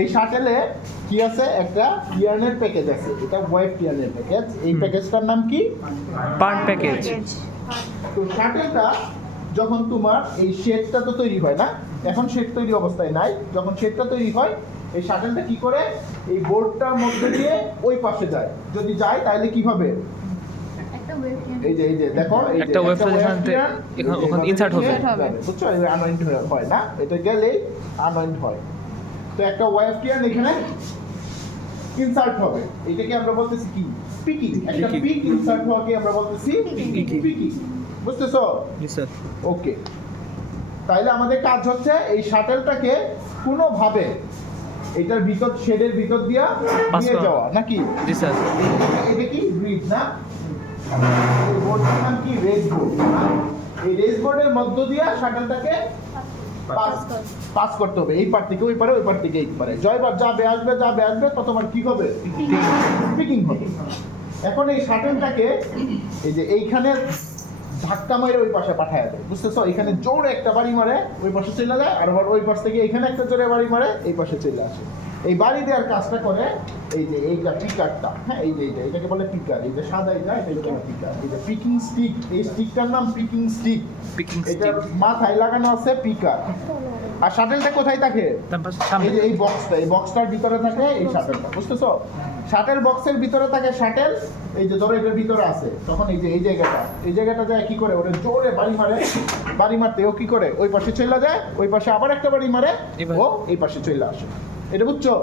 এই শাটেলে কি আছে, একটা ইয়ার্নের প্যাকেজ আছে, এটা ওয়েব ইয়ার্নের প্যাকেজ। এই প্যাকেজটার নাম কি? Part package. তো শাটেলটা যখন তোমার এই শেডটা তো তৈরি হয় না, এখন শেড তৈরি অবস্থায় নাই, যখন শেডটা তৈরি হয় এই শাটেলটা কি করে এই বোর্ডটার মধ্যে দিয়ে ওই পাশে যায়। যদি যায় তাহলে কি হবে, এই যে দেখো এই যে একটা ওয়েব ওখানে ইনসার্ট হবে, বুঝছো? এই আনওয়েন্ট হয় না, এটা গেলে আনওয়েন্ট হয়। তো একটা ওয়েব টিয়ার এখানে ইনসার্ট হবে, এটাকে আমরা বলতেছি কি? পিকিং। একটা পিক ইনসার্ট হওয়াকে আমরা বলতেছি পিকিং। বুঝতেছো? জি স্যার। ওকে, তাইলে আমাদের কাজ হচ্ছে এই শাটেলটাকে কোনোভাবে এটার ভিতর, শেডের ভিতর দিয়ে যাওয়া নাকি? জি স্যার। এটা কি ব্রিজ না? এই বোর্ডটার নাম কি? Race board. এই রেস বোর্ডের মধ্য দিয়ে শাটেলটাকে পাস করতে হবে, এই পার থেকে ওই পারে, ওই পার থেকে এই পারে। জয়বার যাবে আসবে, যাবে আসবে, ততবার কি হবে? পিকিং হবে। এখন এই শাটেলটাকে এই যে এইখানে ধাক্কা মেরে ওই পাশে পাঠায় দেয়, বুঝতেছো? এখানে জোরে একটা বাড়ি মারে ওই পাশে চলে যায়, আর আবার ওই পাশ থেকে এখানে একটা জোরে বাড়ি মারে এই পাশে চলে আসে। এই বাড়ি দেওয়ার কাজটা করে এই যে এইটা পিকারটা, হ্যাঁ এই যে এটাকে বলে পিকার। এই যে সাদা এটা বলে পিকার। এই যে পিকিং স্টিক, এই স্টিকটার নাম পিকিং স্টিক। এটার মাথায় লাগানো আছে পিকার। আর শাটেলটা কোথায় থাকে? এই যে এই বক্সটা, এই বক্সটার ভিতরে থাকে এই শাটেলটা, বুঝতেছো? শাটেল বক্সের ভিতরে থাকে শাটেল। এই যে ধরো এটার ভিতরে আছে, তখন এই যে এই জায়গাটা যায় কি করে, ওটা জোরে বাড়ি মারে, বাড়ি মারতে ও কি করে ওই পাশে চলে যায়, ওই পাশে আবার একটা বাড়ি মারে, ও এই পাশে চলে আসে। এটা বুঝছো?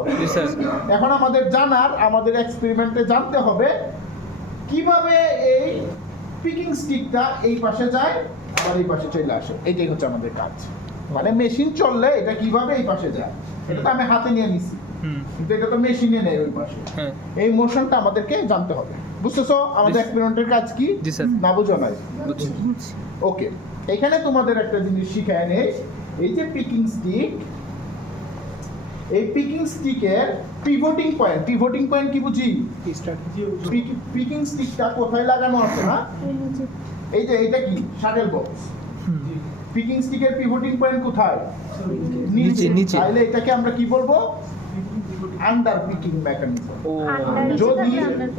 এখন আমাদের জানার, আমাদের এক্সপেরিমেন্টে জানতে হবে কিভাবে এই পিকিং স্টিকটা এই পাশে যায় আর এই পাশে চলে আসে। এটাই হচ্ছে আমাদের কাজ। মানে মেশিন চললে এটা কিভাবে এই পাশে যায়, এটা তো আমি হাতে নিয়ে নিছি, কিন্তু এটা তো মেশিনে নেই ওই পাশে। এই মোশনটা আমাদেরকে জানতে হবে, বুঝতেছো? আমাদের এক্সপেরিমেন্টের কাজ কি না বুঝো নাই? ওকে, এখানে তোমাদের একটা জিনিস শিখায় নেই। এই যে পিকিং স্টিক, এই পিকিং স্টিকের পিভটিং পয়েন্ট কি বুঝি? পিকিং স্টিকটা কোথায় লাগানো আছে না, এই যে এটা কি শাটেল বক্স। পিকিং স্টিকের পিভটিং পয়েন্ট কোথায়? নিচে। তাহলে এটাকে আমরা কি বলবো? Under picking mechanism. যদি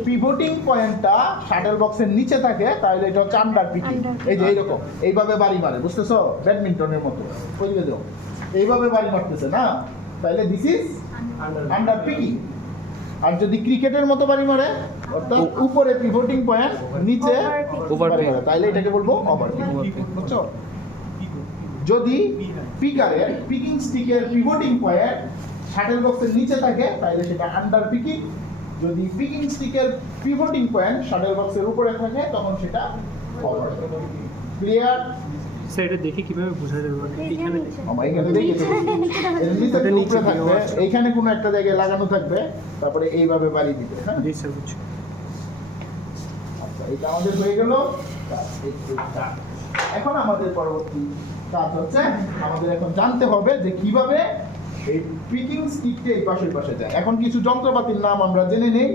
পিভটিং পয়েন্টটা শাটেল বক্সের নিচে থাকে তাহলে এটা হচ্ছে আন্ডার পিকিং। এই যে এইরকম এইভাবে বাড়ি মারে, বুঝতেছো? ব্যাডমিন্টনের মতো বুঝবে তো, এইভাবে বাড়ি মারতেছে না, তাহলে দিস ইজ আন্ডার পিকিং। আর যদি ক্রিকেটের মতো বাড়ি মারে, অর্থাৎ উপরে পিভটিং পয়েন্ট, নিচে ওভার পিকিং, তাহলে এটাকে বলবো ওভার পিকিং। বুঝছো? যদি পিকারের পিকিং স্টিকের পিভটিং পয়েন্ট শাটেল বক্সের নিচে থাকে তাহলে সেটা আন্ডার পিকিং। যদি পিকিং স্টিকের পিভটিং পয়েন্ট শাটেল বক্সের উপরে থাকে তখন সেটা ওভার পিকিং। ক্লিয়ার? এটা দেখে কিভাবে বোঝা যাবে? এখানে নিচে থাকবে, এইখানে কোনো একটা জায়গায় লাগানো থাকবে, তারপরে এইভাবে বাড়ি দিবে। হ্যাঁ, আচ্ছা, এটা আমাদের হয়ে গেল। এখন আমাদের পরবর্তী কাজ হচ্ছে, আমাদের এখন জানতে হবে যে কিভাবে এই পিকিং স্টিকটা এই পাশের পাশে যায়। এখন কিছু যন্ত্রপাতির নাম আমরা জেনে নেই।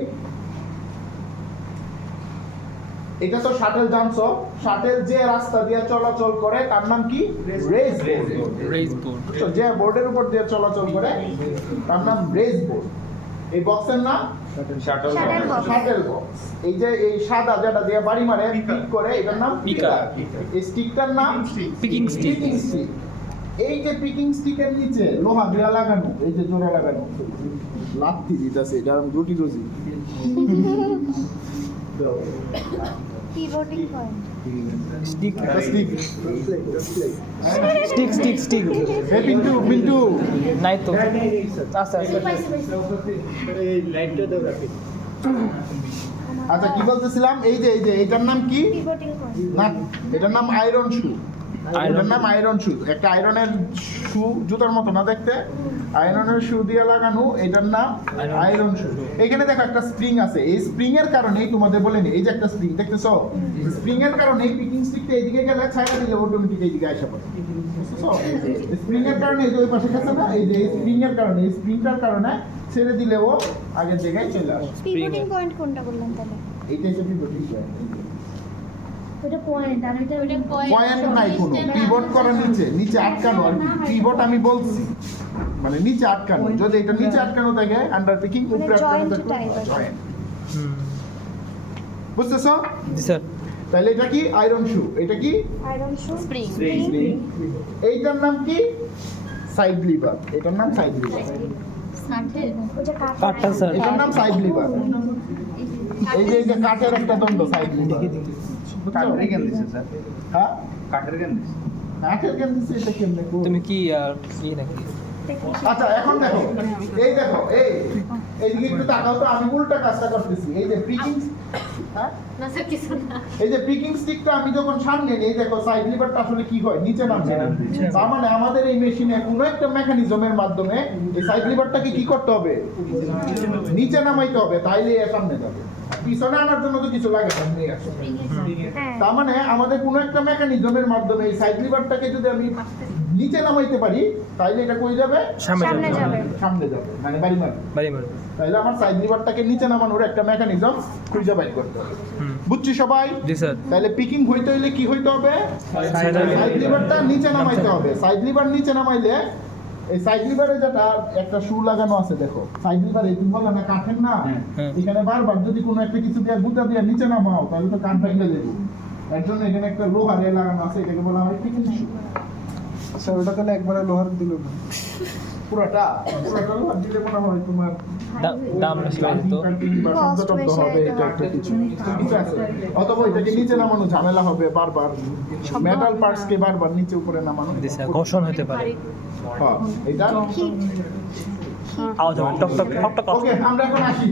এটা তো শাটেল জানছো, শাটেল যে রাস্তা দিয়ে চলাচল করে তার নাম কি? Race board. যে বোর্ডের উপর দিয়ে চলাচল করে তার নাম রেস বোর্ড। এই বক্সের নাম শাটেল বক্স। এই যে এই সাদা যেটা দিয়ে বাড়ি মারে পিক করে, এটার নাম পিকার। এই স্টিকটার নাম পিকিং স্টিক। এই যে পিকিং স্টিকের নিচে লোহা দিয়ে লাগানো, এই যে জোড়া লাগানো, লাথি দিতেছে, এটা রুটি রুজি। পিভটিং পয়েন্ট স্টিক পিন্টু নাই তো। আচ্ছা আচ্ছা, কি বলতেছিলাম? এই যে এটার নাম কি? পিভটিং পয়েন্ট না, এটার নাম আয়রন শু। এটার নাম আয়রন শু। একটা আয়রনের শু, জুতার মতো না দেখতে, আয়রনের শু দিয়ে লাগানো, এটার নাম আয়রন শু। এখানে দেখো একটা স্প্রিং আছে, এই স্প্রিং এর কারণেই তোমাদের বলেনি, এই যে একটা স্প্রিং দেখতেছো, স্প্রিং এর কারণে পিকিং স্টিকটা এইদিকে গেলে ছাইড়া দিলে অটোমেটিক এইদিকে আসে পড়ে, বুঝতেছো? স্প্রিং এর কারণে এই যে ওই পাশে গেছে না, এই যে স্প্রিং এর কারণে, এই স্প্রিংটার কারণে ছেড়ে দিলে ও আগের জায়গায় চলে আসে। পিভটিং পয়েন্ট কোনটা বললাম তাহলে? এইটা হচ্ছে পিভটিং পয়েন্ট। ওটা পয়েন্ট আর এটা পয়েন্ট নাই কোনো, পিভট করা নিচে আটকানো আর কি। পিভট আমি বলছি মানে নিচে আটকানো, যদি এটা নিচে আটকানো থাকে আন্ডারটেকিং, মানে উপরে আটকানো joint থাকে type আর কি। জয়েন্ট। হুম বুঝতেছো? জি স্যার তাহলে এটা কি আয়রন শু, এটা কি আয়রন শু স্প্রিং এইটার নাম কি সাইড লিভার, এটার নাম সাইড লিভার, ওটা কাঠটা স্যার এটার নাম সাইড লিভার। এই যে কাঠের একটা দণ্ড সাইড লিভার। কাঠের জ্ঞান দিছে স্যার, হ্যাঁ কাঠের জ্ঞান দিছে। কাঠের কেন দিচ্ছে, এটা কেমনে করব? তুমি কি আর ই নাকি আচ্ছা এখন দেখো, এইদিকে একটু তাকাও তো, আমি উল্টা কাজটা করতেছি। এই যে প্রিকিং, হ্যাঁ না স্যার কিছু না এই যে প্রিকিং স্টিকটা আমি যখন সামনে নিই, দেখো সাইড লিভারটা আসলে কি হয়, নিচে নামে। তার মানে আমাদের এই মেশিনে কোনো একটা মেকানিজমের মাধ্যমে এই সাইড লিভারটাকে কি করতে হবে, নিচে নামাইতে হবে, তাইলে এর সামনে যাবে। পিছনে আনার জন্য তো কিছু লাগে না, নিয়ে আসো। হ্যাঁ তার মানে আমাদের কোনো একটা মেকানিজমের মাধ্যমে এই সাইড লিভারটাকে যদি আমি নিচে নামাইতে পারি, তাইলে এটা কই যাবে, সামনে সামনে যাবে। সামনে যাবে, মানে বাড়ি মারবে। বাড়ি মারো তাইলে আমার সাইড লিভারটাকে নিচে নামানোর একটা মেকানিজম খুঁজে বাইর করতে হবে। হুম বুঝছি সবাই? জি স্যার তাহলে পিকিং হইতে হইলে কি হইতে হবে, সাইড সাইড লিভারটা নিচে নামাইতে হবে। সাইড লিভার নিচে নামাইলে এই সাইড লিভারে যেটা একটা শু লাগানো আছে, দেখো সাইড লিভারে তুমি বললে না কাঠের না, হ্যাঁ। এখানে বারবার যদি কোনো একটা কিছু দিয়ে গুঁতা দিয়ে নিচে নামাও, তাহলে তো কান ভেঙে যাবে। এর জন্য এখানে একটা লোহার এ লাগানো আছে, এটাকে বলা হয় পিকিং শু। আচ্ছা ওটা তাহলে একবারে লোহার দিল না। পুরোটা লোহার দিলে মনে হয় তোমার দাম বেশি লাগে তো বা শব্দটব্দ হবে, এটা একটা কিছু ঠিক আছে। অথবা এটাকে নিচে নামানো ঝামেলা হবে, বারবার মেটাল পার্টসকে বারবার নিচে উপরে নামানো। জি স্যার ঘর্ষণ হতে পারে হ্যাঁ, এটা আওয়াজ হবে টক টক টক টক ওকে, আমরা এখন আসি,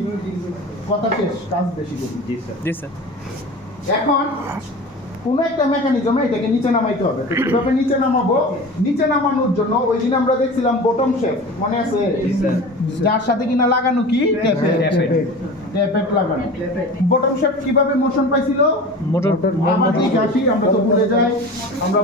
কথা শেষ, কাজ বেশি করি। জি স্যার। জি স্যার এখন কোনো একটা মেকানিজমে এটাকে নিচে নামাইতে হবে। তো কিভাবে নিচে নামাবো, নিচে নামানোর জন্য ওই দিন আমরা দেখছিলাম বটম শেপ, মনে আছে? যার সাথে কিনা লাগানো কি ট্যাপেট লাগানো। বটম শেপ কিভাবে মোশন পাইছিল, মোটর আমাদের আসি, আমরা তো ভুলে যাই, আমরা